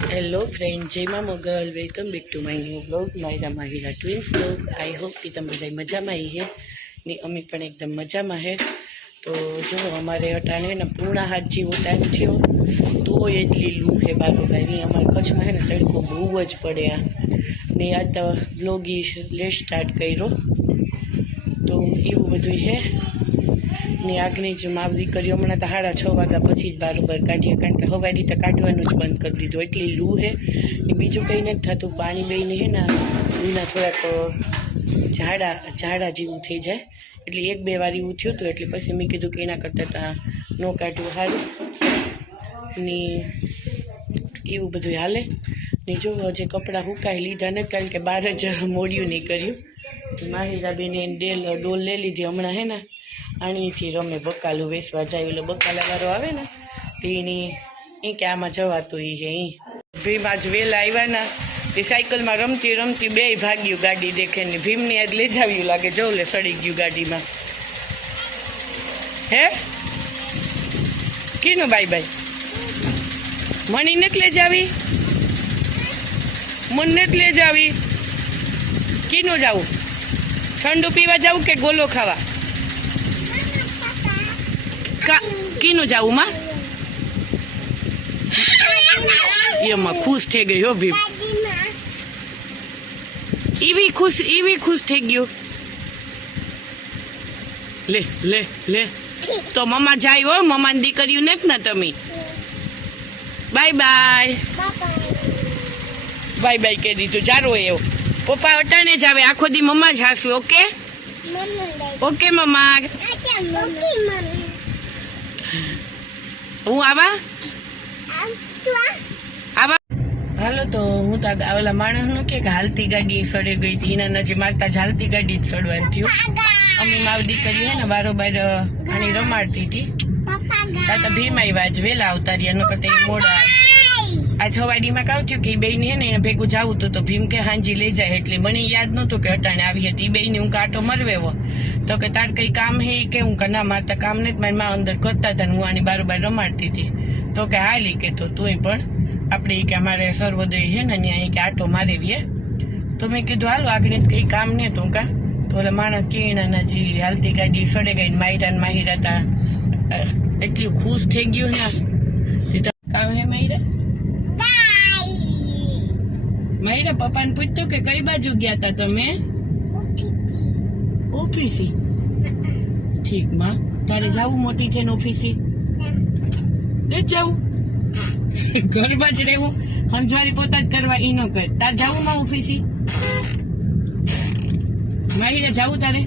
Hello friend, जय मां Mogal. Welcome back to my new blog, Myra Mahira twins blog. I hope कि तब બધા મજામાં આવી है ને અમે પણ એકદમ મજામાં है। तो जो हमारे अटाणे ने पूर्णा हाथ जेवो टाइम थयो तो एटली लू है बारोबारी अमर कच्छ में है ने तड़को बहु ज पड़े आ ने आ तो ब्लॉग ले स्टार्ट कर्यो तो एवं बधुं है ने आगनी ज माव दीकरीओ हमणां तो 6:30 वाग्या पछी ज बारोबार काढीए कारण के हवारी तो काढवानुं ज बंद कर दीधुं एटली लू है ने बीजुं कंई नथी थतुं पाणी बेयने है ने लूना थोड़ाक झाड़ा जेवुं थई जाय એટલે એક બે વાર એવું થયું હતું એટલે પછી મેં કીધું કે એના કરતાં તો ન કાઢવું સારું ને એવું બધું હાલે ને જો હજી કપડાં સુકાઈ લીધા નથી કારણ કે બહાર જ મોડિયું નહીં કર્યું। માહિરાબેને ડોલ લઈ લીધી હમણાં હે ને આણીથી રમે બકાલું વેચવા જાય એટલે બકાલાવાળો આવે ને તો એની એ કે આમાં જવાતું એ હે એ ભીમ આજ વહેલા આવ્યા ના તે સાયકલમાં રમતી રમતી બે ભાગ્યું ગાડી દેખે ને ભીમને આજ લઈ જાવ્યું લાગે જો લે સડી ગયું ગાડીમાં હે કીનું બાય બાય મણી નથી લઈ જાવી મન નથી લઈ જાવી કીનું જાવું ઠંડુ પીવા જાવું કે ગોલો ખાવા કીનું જાવું માં એમાં ખુશ થઈ ગઈ હો ભીમ એવી ખુશ થઈ ગયો લે લે લે તો મમ્મા જાય હો મમ્માની દીકરીઓ ને જ ને તમે બાય બાય બાય બાય કહી દીધું જારો એવો પપ્પા અટાણે જ આવે આખો દી મમ્મા જ હાસું ઓકે ઓકે મમ્મા હું આવા હાલો તો હું તો ઓલા માણસનું કે હાલતી ગાડી સડે ગઈ હતી એના નજી મારતા જ હાલતી ગાડી જ સડવાનું થયું અમે માવ દીકરી હે ને બારોબાર આની રમાડતી હતી તાતા ભીમ આવ્યા જ વહેલા આવતા રહ્યા એનો કરતા એ મોડા આજ હવાડીમાં કાવ થયું કે એ બેને હે ને એને ભેગું જાવું હતું તો ભીમ કે હાંજી લઈ જાય એટલે મને યાદ નહોતું કે અટાણે આવી હતી એ બેને હું કાંટો મરવેવો તો કે તાર કઈ કામ હે કે હું કે ના મારતા કામ નથી મારી માં અંદર કરતા હતા હું આની બારોબાર રમાડતી હતી તો કે હાલી કે તો તુંય પણ આપણે કે અમારે સર્વોદય છે ને ત્યાં કે આટો મારેવીએ તો મેં કીધું હાલો આગળ કઈ કામ નહીં તું કા તો ઓલા માણસ કેણા નજી હાલતી ગાડી સડે ગઈ માયરા ને માહિરા તા એટલું ખુશ થઈ ગયું ને કામ હે માહિરા માહિરા પપ્પાને પૂછતું કે કઈ બાજુ ગયા તા તમે ઓફિસી ઠીક માં તારે જાવું મોટી થઈને ઓફિસી લે જાવું ઘરમાં જ રહેવું હંજવારી પોતા જ કરવા ઈ ન કર તાર જાવું માં ઓફિસી માહિરા જાવું તારે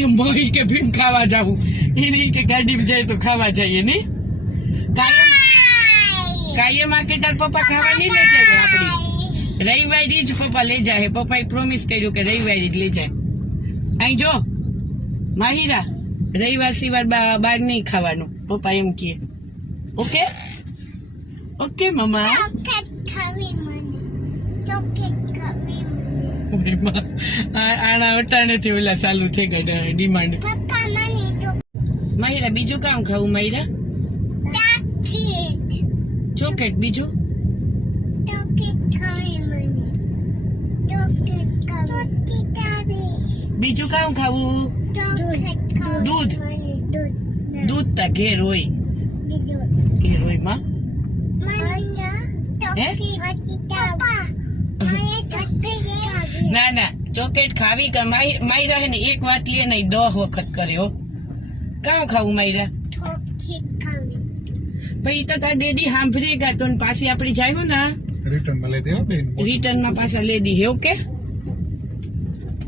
એ મહી કે ભીમ ખાવા જાવું એને કે ગાડીમાં જાય તો ખાવા જઈએ ને કાયમ આ કે તાર પપ્પા ખાવા નહીં લઈ જાય આપડી રવિવારી જ પપ્પા લઈ જાય પપ્પાએ પ્રોમિસ કર્યું કે રવિવારી જ લઈ જાય અહીં જો માહિરા રવિવાર સિવાય બહાર નહીં ખાવાનું પપ્પા એમ કે ઓકે ઓકે મમ્મા આના અટાણેથી ઓલા ચાલુ થઈ ગયા ડિમાન્ડ માહિરા બીજું કામ ખાવું માહિરા ચોકેટ બીજું બીજું કામ ખાવું दूध दूध ता घेर होई मां ना ना चॉकलेट खावी का मायरा है ने एक बात लिए नहीं 10 वक्त करे हो क्या खाऊं मायरा भाई तो तार डेडी सांभळेगा तो पासी आपड़ी जायो ना रिटर्न में ले दे रिटर्न में पासा ले दी है okay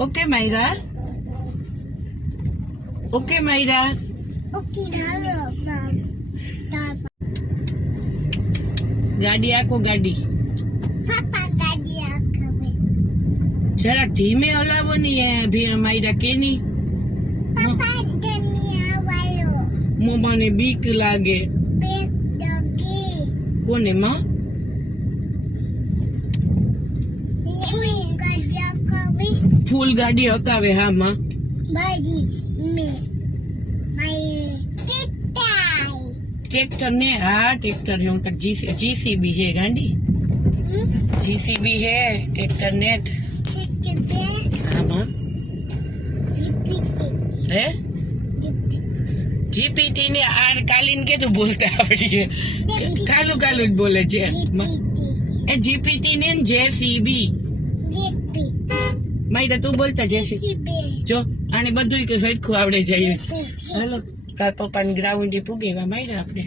okay Myra okay Myra गाड़ी आको गाड़ी जरा धीमे हलावो नहीं है भी मायरा के नहीं मोमा ने बीक लागे कोने मां फूल गाड़ी हकावे हाँ मां ट्रैक्टर ने हाँ ट्रैक्टर है तक जीसीबी है गांडी जीसीबी है ट्रैक्टर नेट हाँ माँ है जीपीटी ने आर कालीन के तो बोलता आवड़ी है कालू कालू ज बोले छे ए जीपीटी ने जेसीबी मायरा तू बोलता जेसीबी जो आने બધું કે સરખું આવડે જાય હાલો તાર પપ્પાને ગ્રાઉન્ડે પૂગેવા માયરા આપણે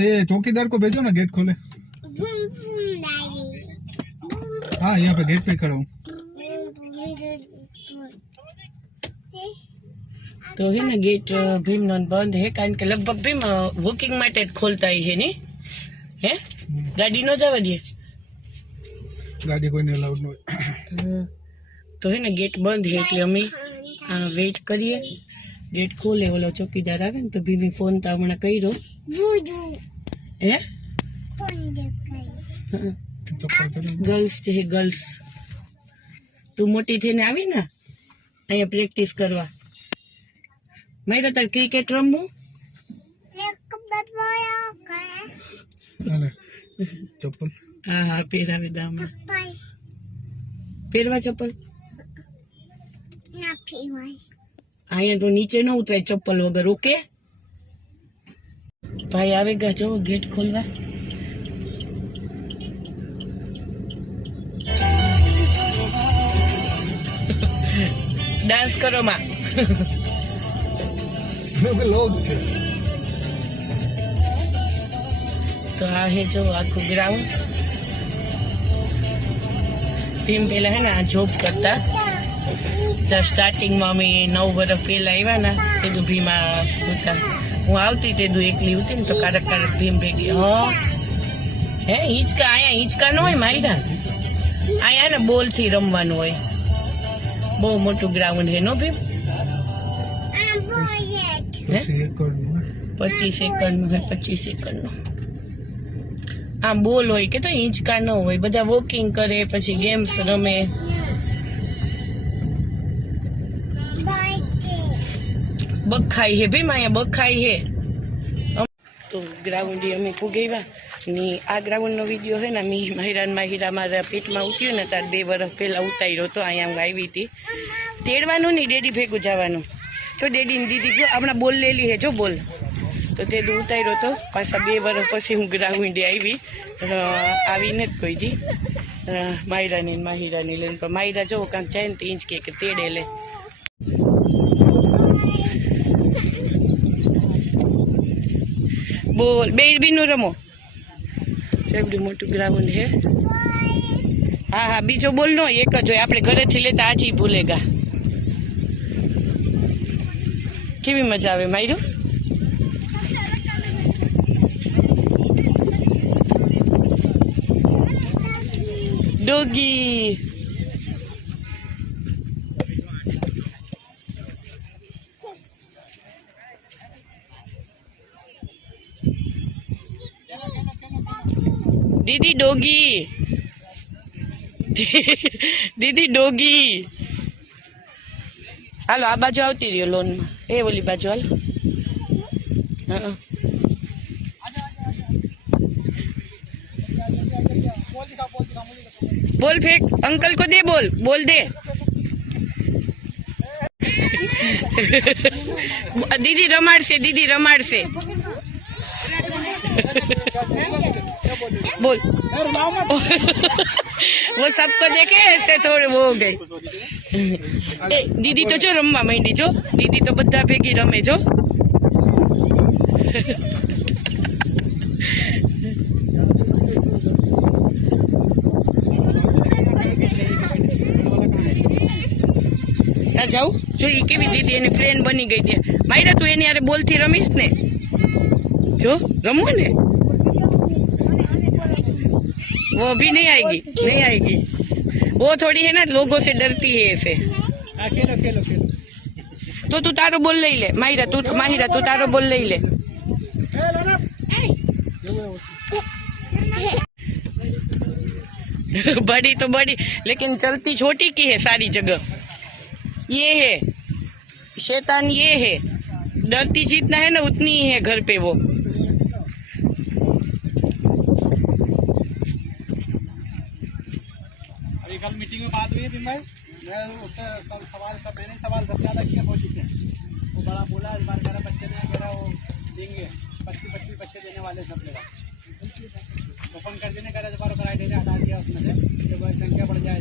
ए चौकीदार को भेजो ना गेट खोले हाँ यहाँ पे गेट पे खड़ा हूँ तो है ना गेट भीम बंद है कारण के लगभग भीम वॉकिंग માટે જ ખોલતા है ने है गाड़ी न जवा दिए गाड़ी कोई नहीं अलाउड नहीं तो है ना गेट बंद है એટલે અમે વેઇટ કરીએ गेट खोले ओलो चौकीदार आवे ने तो भीमी फोन तो हमणा कर्यो હે गर्ल्स है गर्ल्स तू मोटी थईने आवी ने अहींया प्रेक्टिस करवा मायरा तार क्रिकेट रमવું चप्पल हाँ हाँ પહેરાવી દામ પહેરવા चप्पल અહીંયા તો નીચે ન ઉતરાય ચપ્પલ વગર ઓકે ભાઈ આવેગા જો गेट खोलवा डांस करो माँ लोग तो आ है जो आखू ग्राउंड टीम पहला है ना जॉब करता जब स्टार्टिंग में अमे 9 वर्ष पहला आव्या ने तेदू भीमा होता हूँ आवती तेदू एकली होती ने तो कारक कारक भीम भेगी हाँ हे हिंचका आया हिंचका न होय मायरा आया ने बॉल थी रमवानुं होय बहु मोटुं ग्राउंड है नो भीम 25 सेकंड है 25 सेकंड आ बोल होय के तो हिंचका न होय बधा वॉकिंग करे पछी गेम्स रमे बखाई है भाई माया बखाई है तो ग्राउंड अमे पुगेवा ने आ ग्राउंड नो विडियो है ना मी महिरान माहिरा मारा पेट में उठ्यो ने तार 2 वर्ष पहला उतार्यो तो अहींया हूँ आवी थी तेड़वानुं नहीं डेडी भेगुं जवानुं तो डेडी ने दीदी जो अपना बोल लेली है जो बोल तो ते उतार्यो तो पाछा 2 वर्ष पछी हूँ ग्राउंडे आवी आवी ने कोई दी माहिरा ने माहिरा ने लईने पण माहिरा जो कांक जाए ने इंच के तेड़े ले बोल बेबीनु रमो एवडું મોટું ગ્રાઉન્ડ है हाँ हाँ बीजो बोल नो एक ज होय आपणे घरेथी लेता आज ही भूलेगा केवी मजा आवे मायरू डॉगी दीदी डॉगी दीदी डॉगी हालो आ बाजू आवती रह्यो लोन में ए ओली बाजू हाल हाँ बोल फेंक अंकल को दे बोल बोल दे दीदी रमाड़ से बोल वो सबको देखे ऐसे थोड़े वो हो गए दीदी तो जो रमवा मांडी जो दीदी तो बधा भेगी रमे जो जाऊ जो ये केवी दीदी एनी फ्रेंड बनी गई थी मायरा तू एनी यारे बोल थी रमीश ने जो रमो ने वो भी नहीं आएगी वो थोड़ी है ना लोगों से डरती है ऐसे तो तू तारो बोल ले ले माहिरा तू तारो बोल ले ले बड़ी तो बड़ी लेकिन चलती छोटी की है सारी जगह ये है शैतान ये है डरती जितना है ना उतनी ही है घर पे वो। अभी कल मीटिंग में बात हुई है भाई, मैं उससे मैंने सवाल सबसे ज्यादा किया कोशिश है, वो बड़ा बोला इस बार कह रहा बच्चे नहीं कह रहा वो देंगे 25 बच्चे देने वाले सब जगह ओपन कर देने का बार क्राइटेरिया हटा दिया उसमें से, तो संख्या बढ़ जाए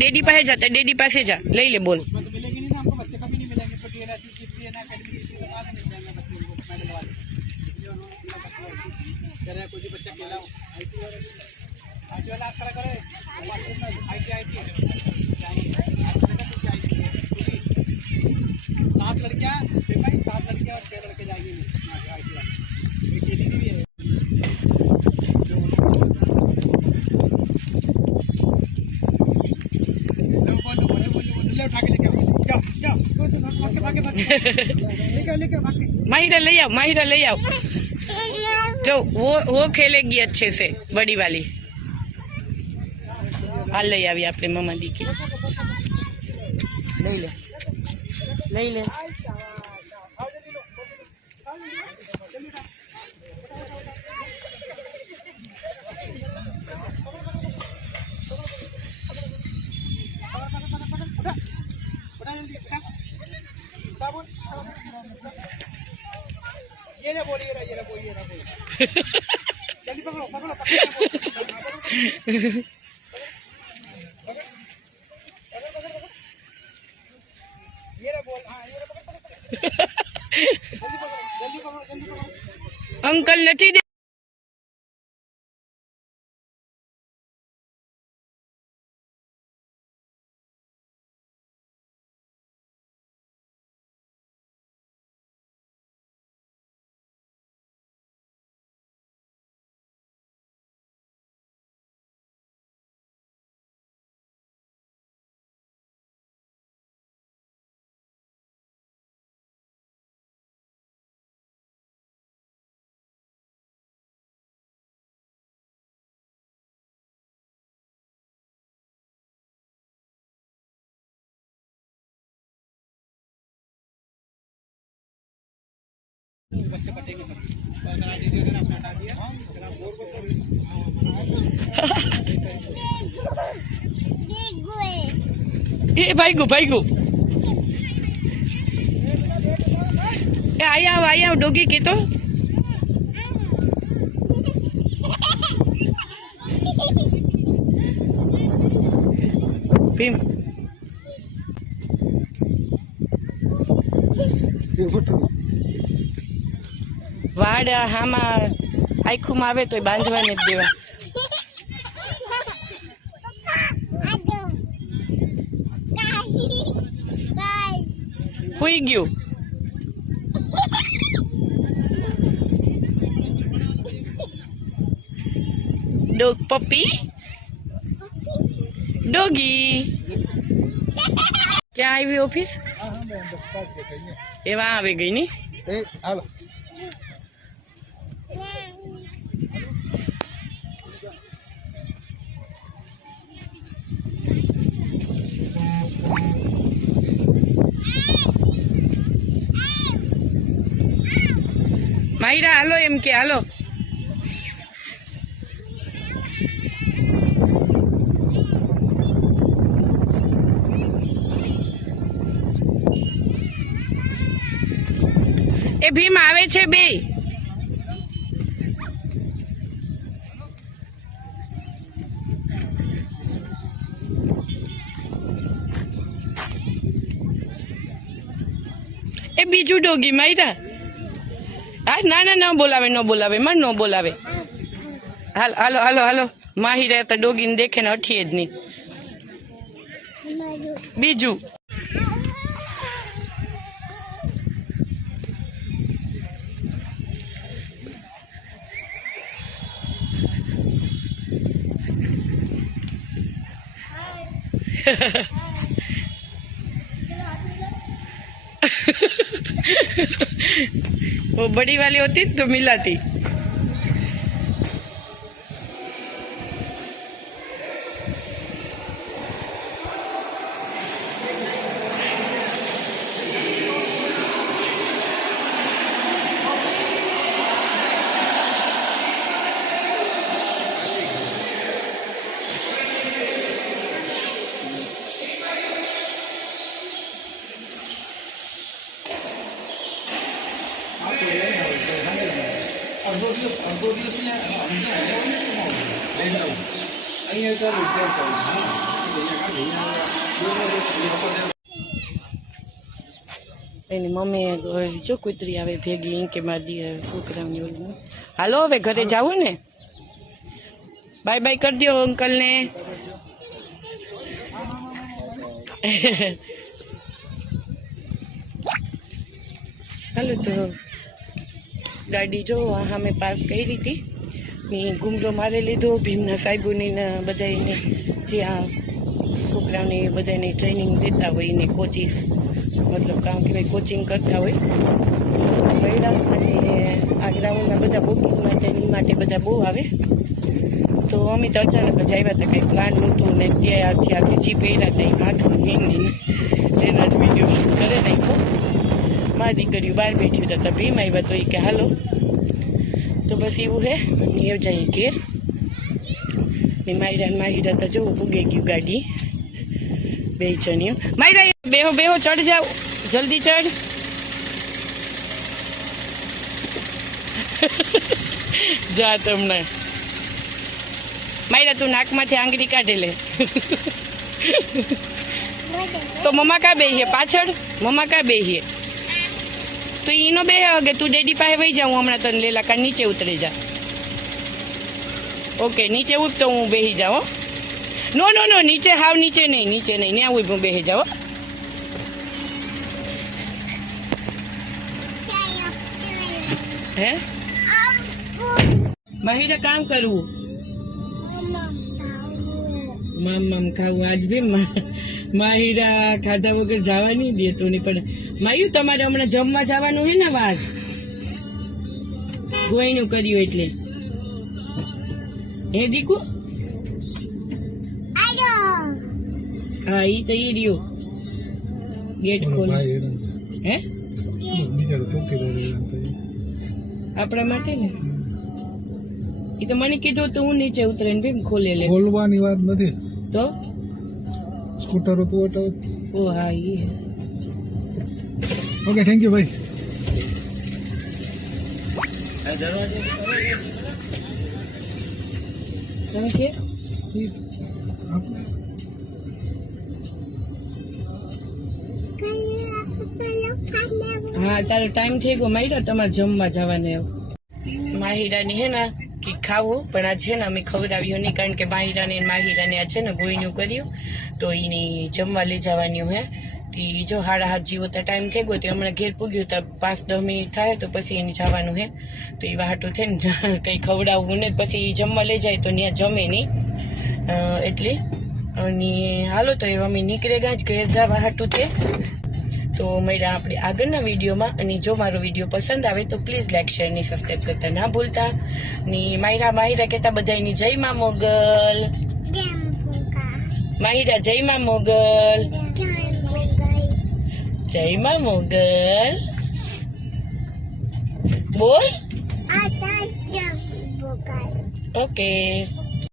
डेडी पासे जा, डेडी पासे जा, ले ले बोल। उसमें तो मिलेगी नहीं ना हमको, बच्चे कभी नहीं मिलेंगे, तो डीएलएससी की भी है ना अकेडमी की बता के मिल जाएंगे बच्चे को मेडल वाले, इसलिए उन्होंने कह रहे कोई भी बच्चा खेला हो आईटी वाला अक्सर करे आईटी 7 लड़कियां पेपर 7 लड़कियां और 6 लड़के जाएंगे आईटी वाले भी है। माहिरा ले आओ, माहिरा ले आओ, जो वो खेलेगी अच्छे से बड़ी वाली। हाल ले आवी आपने मम्मा दी की ले ले ले ले। ये ना बोलिए ना, ये ना बोलिए ना, जल्दी पकड़ो पकड़ो पकड़ो ये ना बोल, हाँ ये ना पकड़ पकड़ जल्दी पकड़ो जल्दी पकड़ो। अंकल નથી दे बच्चे कटेंगे करा दीजिए, अगर आपने हटा दिया अगर आप बोर એ ભાઈ ગયું એ આયા ડોગી કે તો ભીમ વાડ હામાં આખુમાં આવે તો બાંધવાને જ દેવા। હુઈ ગયું ડોગ પપ્પી ડોગી ક્યાં આવી ઓફિસ એવા આવી ગઈ ની હાલો માહિરા હાલો એમ કે હાલો એ ભીમ આવે છે બે એ બીજું ડોગી માહિરા હા ના ના ન બોલાવે ન બોલાવે મને ન બોલાવે હાલ હાલો હાલો હાલો માહિરા તો ડોગીને દેખે ને અઠીએ જ નહીં બીજું वो बड़ी वाली होती तो मिलाती। એની મમ્મી જો કૂતરી આવે ભેગી કે મારી છોકરાની ઓલું. હાલો હવે ઘરે જાવું ને, બાય બાય કરી દો અંકલ ને. હાલો તો ગાડી જો સામે પાર્ક કરી હતી ને ઘૂમરો મારી લીધો ભીમના સાહેબોની ને બધાને જે આ છોકરાઓને બધાને ટ્રેનિંગ દેતા હોય ને કોચિસ મતલબ કામ કે કોચિંગ કરતા હોય બૈરા અને આ ગ્રાઉન્ડમાં બધા બુકિંગમાં ટ્રેનિંગ માટે બધા બહુ આવે. તો અમે તો અચાનક જ આવ્યા હતા, કંઈ પ્લાન નહોતું ને ત્યાંથી આપણે જી પહેર્યા હતા એ હાથમાં લઈને એના જ વિડીયો શૂટ કરે નાખ્યો. મારી દીકરીઓ બહાર બેઠી હતા, ભીમ આવ્યા તો એ કે હાલો, તો બસ એવું હે ને એ જઈએ ઘેર ને માહિરા તો જવું પૂગે ગયું ગાડી બે જણીઓ. માહિરા બેહો બેહો ચડ જાવ, જલ્દી ચડ. જા તમને માહિરા તું નાકમાંથી આંગળી કાઢે લે. તો મમ્મા કા બેહીએ પાછળ, મમ્મા કા બેહીએ તો ઈનો બે હગે તું ડેડી પાસે વહી જાઉં હમણાં તને લેલા કા નીચે ઉતરી જા. ઓકે નીચે ઉપ તો હું બેહી જાઉં. નો નો નો નીચે હાવ નીચે નહીં ત્યાં ઉભ હું બેહી જાઉં. હે માહિરા કામ કરવું મામ ખાવું આજ બી માહિરા ખાધા વગર જવા નહીં દે તો નહીં. પણ માયુ તમારે હમણાં જમવા જવાનું હે ને આજ ગોયનું કર્યું એટલે હે દીકુ. હા ઈ તો ઈ રહ્યો ગેટ ખોલ. હે આપણા માટે ને એ તો મને કીધું તો હું નીચે ઉતરે ને ભીમ ખોલે લે. ખોલવાની વાત નથી તો સ્કૂટર હતું એટલે. ઓ હા ઈ ઓકે થેન્ક યુ ભાઈ. તમે કે હા તારો ટાઈમ થઈ ગયો માહિરા તમારે જમવા જવાને. માહિરાની હે ને કે ખાવું પણ આ છે ને અમે ખવડાવ્યું નહીં કારણ કે માહિરાને આ છે ને ગોઈનું કર્યું તો એની જમવા લઈ જવાની હે. જો 7:30 જેવો તો ટાઈમ થઈ ગયો તો હમણાં ઘેર પૂગ્યું તો 5-10 મિનિટ થાય તો પછી એને જવાનું હે. તો એ વાટું થઈને કંઈ ખવડાવવું ને પછી જમવા લઈ જાય તો ત્યાં જમે નહીં એટલે. અને હાલો તો એ અમે નીકળે ગયા જ ઘેર જવા હાટું છે. તો મળ્યા આપણે આગળના વિડીયોમાં. અને જો મારો વિડીયો પસંદ આવે તો પ્લીઝ લાઈક શેર ને સબસ્ક્રાઈબ કરતા ના ભૂલતા. ને માહિરા કહેતા બધાની જય માં મોગલ. માહિરા જય માં મોગલ, જય માં મોગલ બોલ. ઓકે